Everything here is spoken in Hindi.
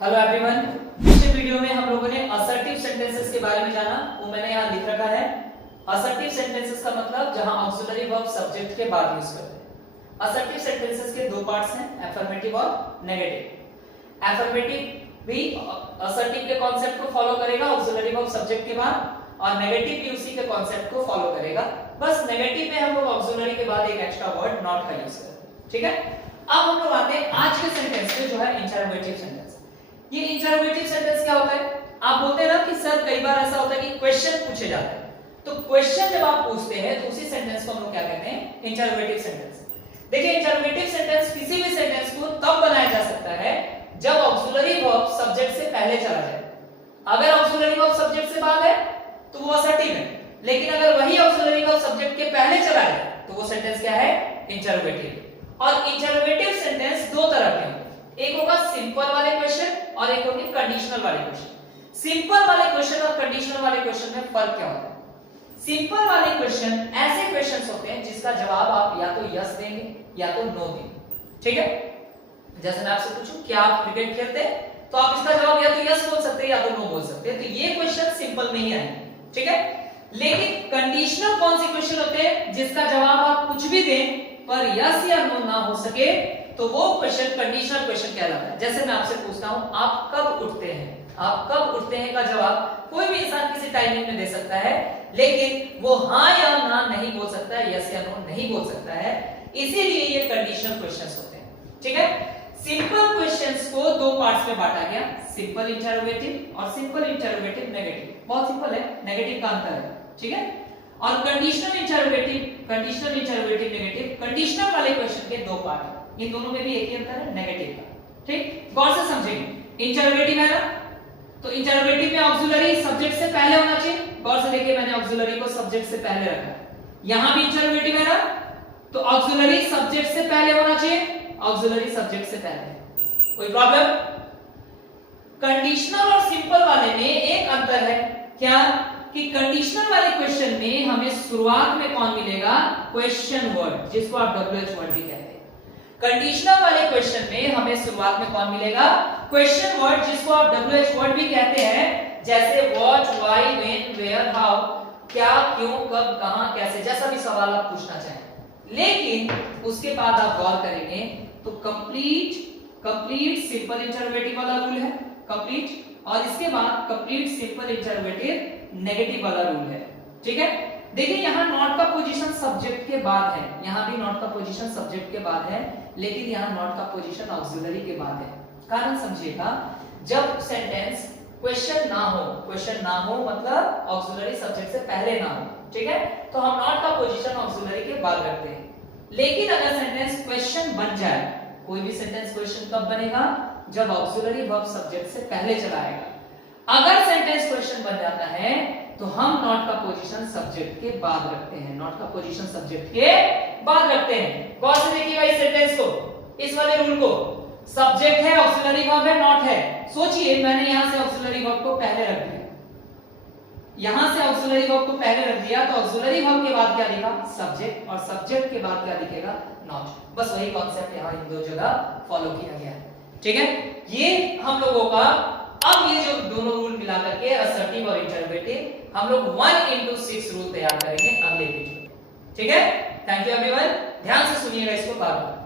Hello everyone. पिछले वीडियो में हम लोगों ने असर्टिव सेंटेंसेस के बारे में जाना, वो मैंने यहाँ लिख रखा है। असर्टिव सेंटेंसेस का मतलब जहां ऑक्सिलरी वर्ब सब्जेक्ट के बाद यूज करते हैं। असर्टिव सेंटेंसेस के दो पार्ट्स हैं, अफर्मेटिव और नेगेटिव। अफर्मेटिव भी असर्टिव के कॉन्सेप्ट को फॉलो करेगा ऑक्सिलरी वर्ब सब्जेक्ट के बाद, और नेगेटिव भी उसी के कॉन्सेप्ट को फॉलो करेगा। बस नेगेटिव में हम लोग ऑक्सिलरी के बाद एक एक्स्ट्रा वर्ड नॉट का यूज करते हैं। ठीक है, अब हम लोग आते हैं आज के सेंटेंस में, जो है इंटरोगेटिव सेंटेंस। ये इंटरोगेटिव सेंटेंस क्या होता है? आप बोलते हैं ना कि सर कई बार ऐसा होता है कि क्वेश्चन पूछे जाते हैं, तो क्वेश्चन जब आप पूछते हैं तो उसी सेंटेंस को हम लोग क्या कहते हैं? Interrogative sentence. देखिए, इंटरोगेटिव सेंटेंस किसी भी सेंटेंस को तब बनाया जा सकता है जब ऑक्सिलरी वर्ब सब्जेक्ट से पहले चला जाए। अगर ऑक्सिलरी वर्ब सब्जेक्ट से बाद है तो वो असर्टिव है, लेकिन अगर वही ऑक्सिलरी वर्ब सब्जेक्ट के पहले चला जाए तो वो सेंटेंस क्या है? इंटरोगेटिव। और इंटरोगेटिव सेंटेंस दो तरह के होंगे, एक होगा सिंपल वाले क्वेश्चन और एक होगी कंडीशनल वाले क्वेश्चन। सिंपल वाले क्वेश्चन और कंडीशनल वाले क्वेश्चन में फर्क क्या होता है? सिंपल वाले क्वेश्चन ऐसे क्वेश्चंस होते हैं जिसका जवाब आप या तो यस देंगे या तो नो देंगे। ठीक है, जैसे मैं आपसे पूछूं क्या आप क्रिकेट खेलते हैं, तो आप इसका जवाब या तो यस बोल सकते हैं या तो नो बोल सकते हैं। तो ये क्वेश्चन सिंपल में ही आएंगे। ठीक है, लेकिन कंडीशनल कौन से क्वेश्चन होते हैं जिसका जवाब आप कुछ भी दें पर यस या नो ना हो सके, तो वो क्वेश्चन कंडीशनल क्वेश्चन कहलाता है। जैसे मैं आपसे पूछता हूं आप कब उठते हैं, आप कब उठते हैं का जवाब कोई भी इंसान किसी टाइमिंग में दे सकता है, लेकिन वो हां या ना नहीं बोल सकता है, यस या नो नहीं बोल सकता है। इसीलिए ये कंडीशनल क्वेश्चंस होते हैं। ठीक है, सिंपल क्वेश्चंस को दो पार्ट्स में बांटा गया, सिंपल इंटरोगेटिव और सिंपल इंटरोगेटिव नेगेटिव। बहुत सिंपल है, नेगेटिव का अंतर है। ठीक है, और कंडीशनल इंटरोगेटिव नेगेटिव, कंडीशनल वाले क्वेश्चन के दो पार्ट है, इन दोनों में भी एक ही अंतर है, नेगेटिव का। ठीक, गौर से समझेंगे। इंटरोगेटिव है ना, तो इंटरोगेटिव में ऑक्सिलरी सब्जेक्ट से पहले होना चाहिए। गौर से देखिए, मैंने ऑक्सिलरी को सब्जेक्ट से पहले रखा है। यहां भी इंटरोगेटिव है ना, तो ऑक्सिलरी सब्जेक्ट से पहले होना चाहिए, ऑक्सिलरी सब्जेक्ट से पहले। कोई प्रॉब्लम? कंडीशनल और सिंपल वाले में एक अंतर है, क्या कि कंडीशनल वाले क्वेश्चन में हमें शुरुआत में कौन मिलेगा? क्वेश्चन वर्ड, जिसको आप WH वर्ड भी कहते हैं। कंडीशनल वाले क्वेश्चन में हमें शुरुआत में कौन मिलेगा? क्वेश्चन वर्ड, जिसको आप WH वर्ड भी कहते हैं। जैसे what, why, when, where, how, क्या, क्यों, कब, कहां, कैसे, जैसा भी सवाल आप पूछना चाहें। लेकिन उसके बाद आप गौर करेंगे तो कंप्लीट सिंपल इंटरोगेटिव वाला रूल है, कंप्लीट, और इसके बाद कंप्लीट सिंपल इंटरोगेटिव नेगेटिव वाला रूल है। ठीक है, देखिए यहां नॉट का पोजीशन सब्जेक्ट के बाद है, यहां भी नॉट का पोजीशन सब्जेक्ट के बाद है, लेकिन यहां नॉट का पोजीशन ऑक्सिलरी के बाद है। कारण समझिएगा, जब सेंटेंस क्वेश्चन ना हो मतलब ऑक्सिलरी सब्जेक्ट से पहले ना हो, ठीक है, तो हम नॉट का पोजीशन ऑक्सिलरी के बाद रखते हैं। लेकिन अगर सेंटेंस क्वेश्चन बन जाए, कोई भी सेंटेंस क्वेश्चन कब बनेगा? जब ऑक्सिलरी वर्ब सब्जेक्ट से पहले चला आएगा। अगर सेंटेंस क्वेश्चन बन जाता है तो हम नॉट का पोजीशन सब्जेक्ट के बाद रखते हैं, नॉट का पोजीशन सब्जेक्ट के बाद रखते हैं। गौर से देखिए भाई सेंटेंस को, इस वाले रूल को, सब्जेक्ट है, ऑक्सिलरी वर्ब है, नॉट है। सोचिए, मैंने यहां से ऑक्सिलरी वर्ब को पहले रख दिया, यहां से ऑक्सिलरी वर्ब को पहले रख दिया, तो ऑक्सिलरी वर्ब के बाद क्या लिखा? सब्जेक्ट, और सब्जेक्ट के बाद क्या लिखेगा? नॉट। बस वही कॉन्सेप्ट यहां इन दो जगह फॉलो किया गया है। ठीक है, ये हम लोगों का, अब ये जो दोनों रूल मिला करके असर्टिव और इंटरोगेटिव, हम लोग 1 into 6 रूल तैयार करेंगे अगले वीडियो में। ठीक है, थैंक यू एवरीवन, ध्यान से सुनिएगा इसको बार बार।